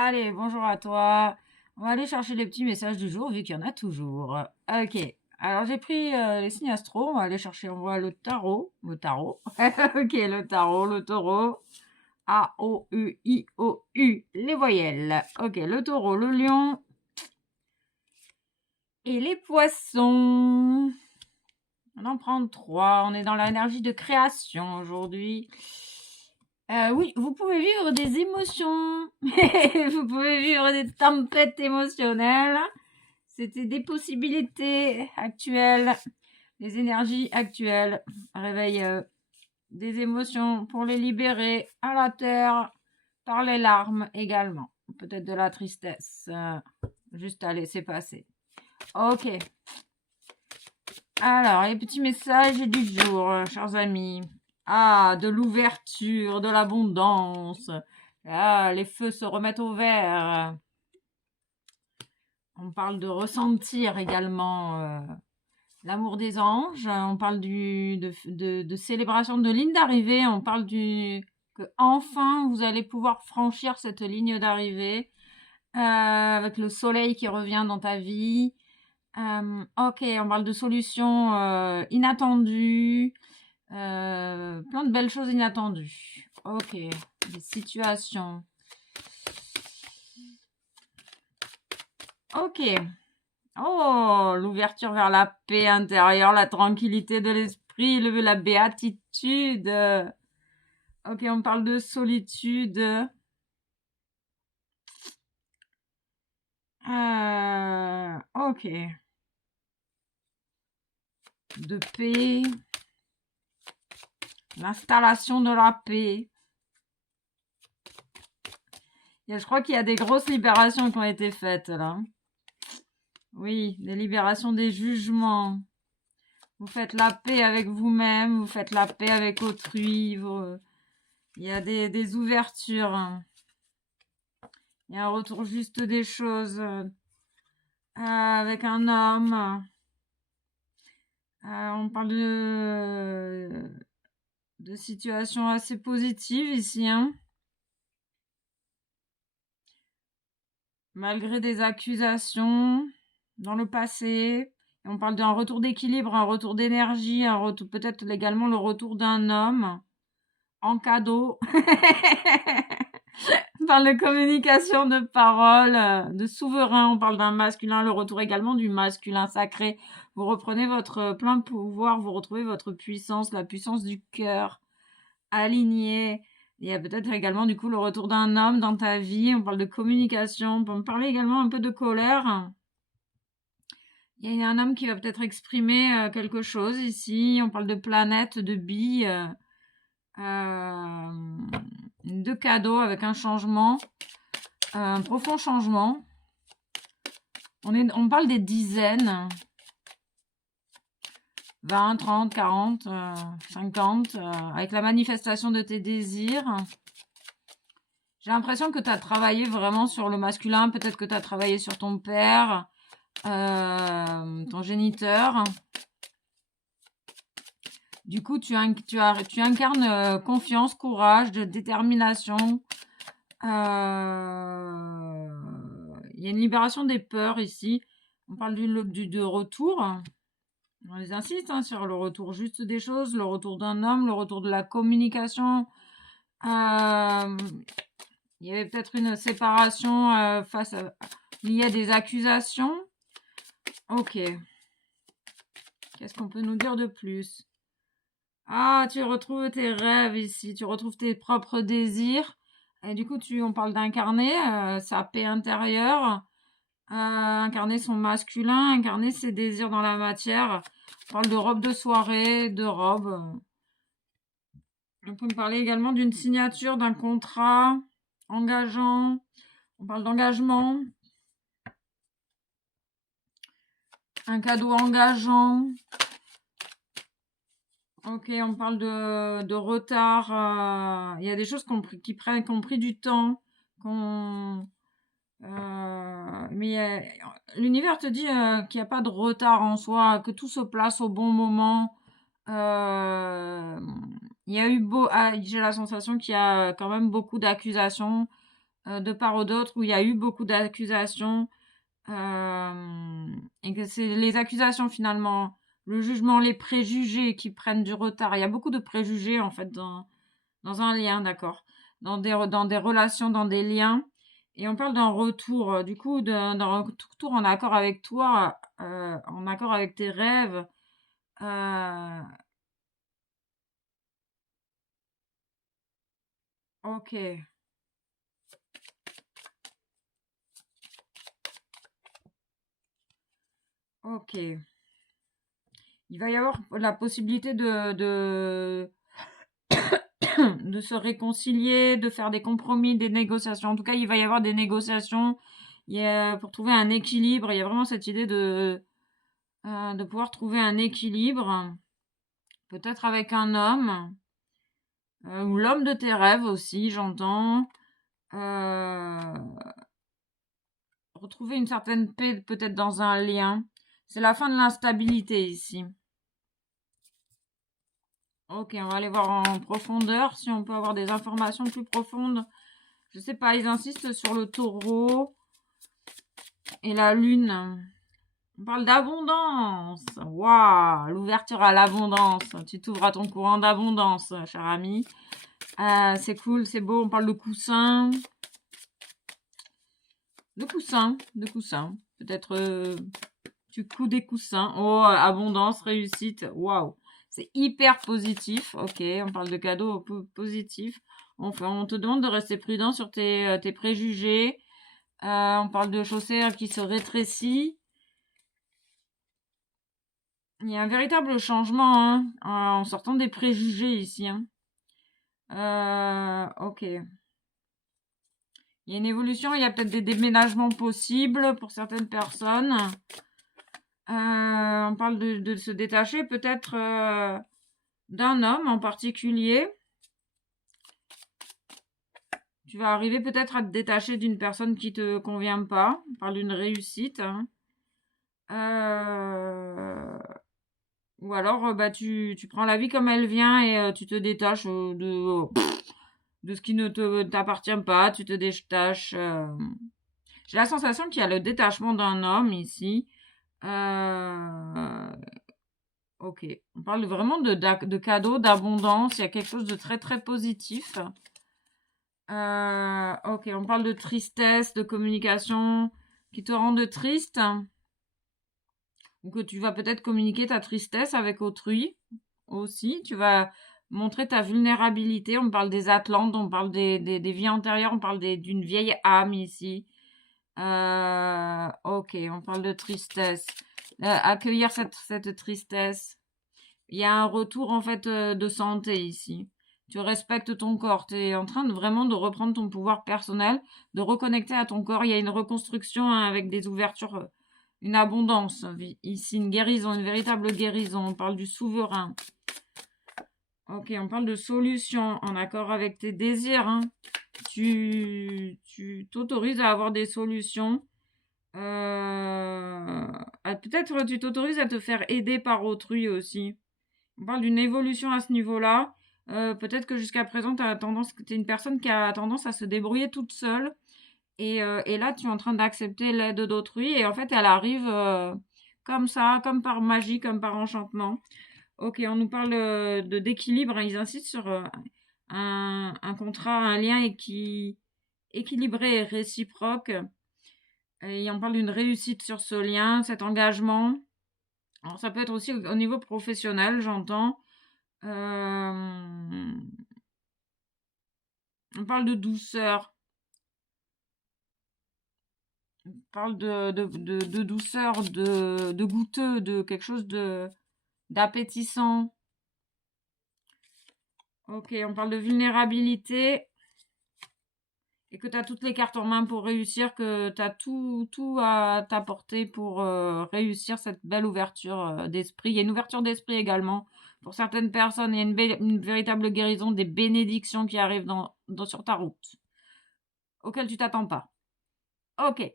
Allez, bonjour à toi. On va aller chercher les petits messages du jour, vu qu'il y en a toujours. Ok. Alors, j'ai pris les signes astro. On va aller chercher, on voit le tarot. Le tarot. Ok, le tarot, le taureau. A-O-U-I-O-U. Les voyelles. Ok, le taureau, le lion. Et les poissons. On en prend trois. On est dans l'énergie de création aujourd'hui. Oui, vous pouvez vivre des émotions. Vous pouvez vivre des tempêtes émotionnelles. C'était des possibilités actuelles, des énergies actuelles. Réveille des émotions pour les libérer à la terre par les larmes également. Peut-être de la tristesse. Juste à laisser passer. Ok. Alors, les petits messages du jour, chers amis. Ah, de l'ouverture, de l'abondance. Ah, les feux se remettent au vert. On parle de ressentir également l'amour des anges. On parle de célébration de ligne d'arrivée. On parle que enfin vous allez pouvoir franchir cette ligne d'arrivée avec le soleil qui revient dans ta vie. Ok, on parle de solutions inattendues. Plein de belles choses inattendues. Ok, des situations. Ok. Oh, l'ouverture vers la paix intérieure, la tranquillité de l'esprit, la béatitude. Ok, on parle de solitude. Ok. De paix. L'installation de la paix. Je crois qu'il y a des grosses libérations qui ont été faites là. Oui, des libérations des jugements. Vous faites la paix avec vous-même, vous faites la paix avec autrui. Il y a des ouvertures. Il y a un retour juste des choses avec un homme. On parle de situations assez positives ici, hein. Malgré des accusations dans le passé. Et on parle d'un retour d'équilibre, un retour d'énergie, un retour, peut-être également le retour d'un homme en cadeau. On parle de communication, de parole, de souverain. On parle d'un masculin, le retour également du masculin sacré. Vous reprenez votre plein de pouvoir, vous retrouvez votre puissance, la puissance du cœur aligné. Il y a peut-être également du coup le retour d'un homme dans ta vie. On parle de communication. On peut parler également un peu de colère. Il y a un homme qui va peut-être exprimer quelque chose ici. On parle de planète, de billes, de cadeaux avec un changement, un profond changement. On parle des dizaines. 20, 30, 40, 50, avec la manifestation de tes désirs. J'ai l'impression que tu as travaillé vraiment sur le masculin. Peut-être que tu as travaillé sur ton père, ton géniteur. Du coup, tu incarnes confiance, courage, détermination. Il y a une libération des peurs ici. On parle de retour. On les insiste sur le retour juste des choses, le retour d'un homme, le retour de la communication. Il y avait peut-être une séparation liée à des accusations. Ok. Qu'est-ce qu'on peut nous dire de plus? Ah, tu retrouves tes rêves ici, tu retrouves tes propres désirs. Et du coup, on parle d'incarner sa paix intérieure, incarner son masculin, incarner ses désirs dans la matière. On parle de robe de soirée, de robe. On peut me parler également d'une signature, d'un contrat engageant. On parle d'engagement. Un cadeau engageant. Ok, on parle de retard. Il y a des choses qui ont pris du temps. Mais l'univers te dit qu'il n'y a pas de retard en soi, que tout se place au bon moment. Il y a eu j'ai la sensation qu'il y a quand même beaucoup d'accusations de part ou d'autre où il y a eu beaucoup d'accusations et que c'est les accusations finalement, le jugement, les préjugés qui prennent du retard. Il y a beaucoup de préjugés en fait dans un lien, d'accord, dans des relations, dans des liens. Et on parle d'un retour, du coup, d'un retour en accord avec toi, en accord avec tes rêves. Euh, ok, ok. Il va y avoir la possibilité de se réconcilier, de faire des compromis, des négociations. En tout cas, il va y avoir des négociations pour trouver un équilibre. Il y a vraiment cette idée de pouvoir trouver un équilibre, peut-être avec un homme, ou l'homme de tes rêves aussi, j'entends. Euh, retrouver une certaine paix peut-être dans un lien. C'est la fin de l'instabilité ici. Ok, on va aller voir en profondeur si on peut avoir des informations plus profondes. Je sais pas, ils insistent sur le taureau et la lune. On parle d'abondance. Waouh, l'ouverture à l'abondance. Tu t'ouvres à ton courant d'abondance, cher ami. C'est cool, c'est beau. On parle de coussin. De coussin, de coussin. Peut-être tu couds des coussins. Oh, abondance, réussite. Waouh. C'est hyper positif. Ok, on parle de cadeaux positifs. Enfin, on te demande de rester prudent sur tes préjugés. On parle de chaussettes qui se rétrécit. Il y a un véritable changement hein, en sortant des préjugés ici. Hein. Ok. Il y a une évolution, il y a peut-être des déménagements possibles pour certaines personnes. On parle de se détacher peut-être d'un homme en particulier. Tu vas arriver peut-être à te détacher d'une personne qui te convient pas. On parle d'une réussite. Hein. Ou alors, bah, tu prends la vie comme elle vient et tu te détaches de ce qui ne t'appartient pas. Tu te détaches. J'ai la sensation qu'il y a le détachement d'un homme ici. Ok. On parle vraiment de cadeaux, d'abondance. Il y a quelque chose de très très positif. Ok. On parle de tristesse, de communication qui te rendent triste. Ou que tu vas peut-être communiquer ta tristesse avec autrui aussi. Tu vas montrer ta vulnérabilité. On parle des Atlantes, on parle des vies antérieures, on parle d'une vieille âme ici. Ok, on parle de tristesse. Accueillir cette tristesse. Il y a un retour en fait de santé ici. Tu respectes ton corps. Tu es en train vraiment de reprendre ton pouvoir personnel, de reconnecter à ton corps. Il y a une reconstruction hein, avec des ouvertures, une abondance. Ici, une guérison, une véritable guérison. On parle du souverain. Ok, on parle de solution en accord avec tes désirs. Hein. Tu t'autorises à avoir des solutions. Peut-être tu t'autorises à te faire aider par autrui aussi. On parle d'une évolution à ce niveau-là. Peut-être que jusqu'à présent, tu es une personne qui a tendance à se débrouiller toute seule. Et là, tu es en train d'accepter l'aide d'autrui. Et en fait, elle arrive comme ça, comme par magie, comme par enchantement. Ok, on nous parle d'équilibre. Ils insistent sur un contrat, un lien équilibré et réciproque. Et on parle d'une réussite sur ce lien, cet engagement. Alors, ça peut être aussi au niveau professionnel, j'entends. On parle de douceur. On parle de douceur, de goûteux, de quelque chose d'appétissant. Ok, on parle de vulnérabilité. Et que tu as toutes les cartes en main pour réussir, que tu as tout à t'apporter pour réussir cette belle ouverture d'esprit. Il y a une ouverture d'esprit également. Pour certaines personnes, il y a une véritable guérison, des bénédictions qui arrivent sur ta route, auxquelles tu t'attends pas. Ok.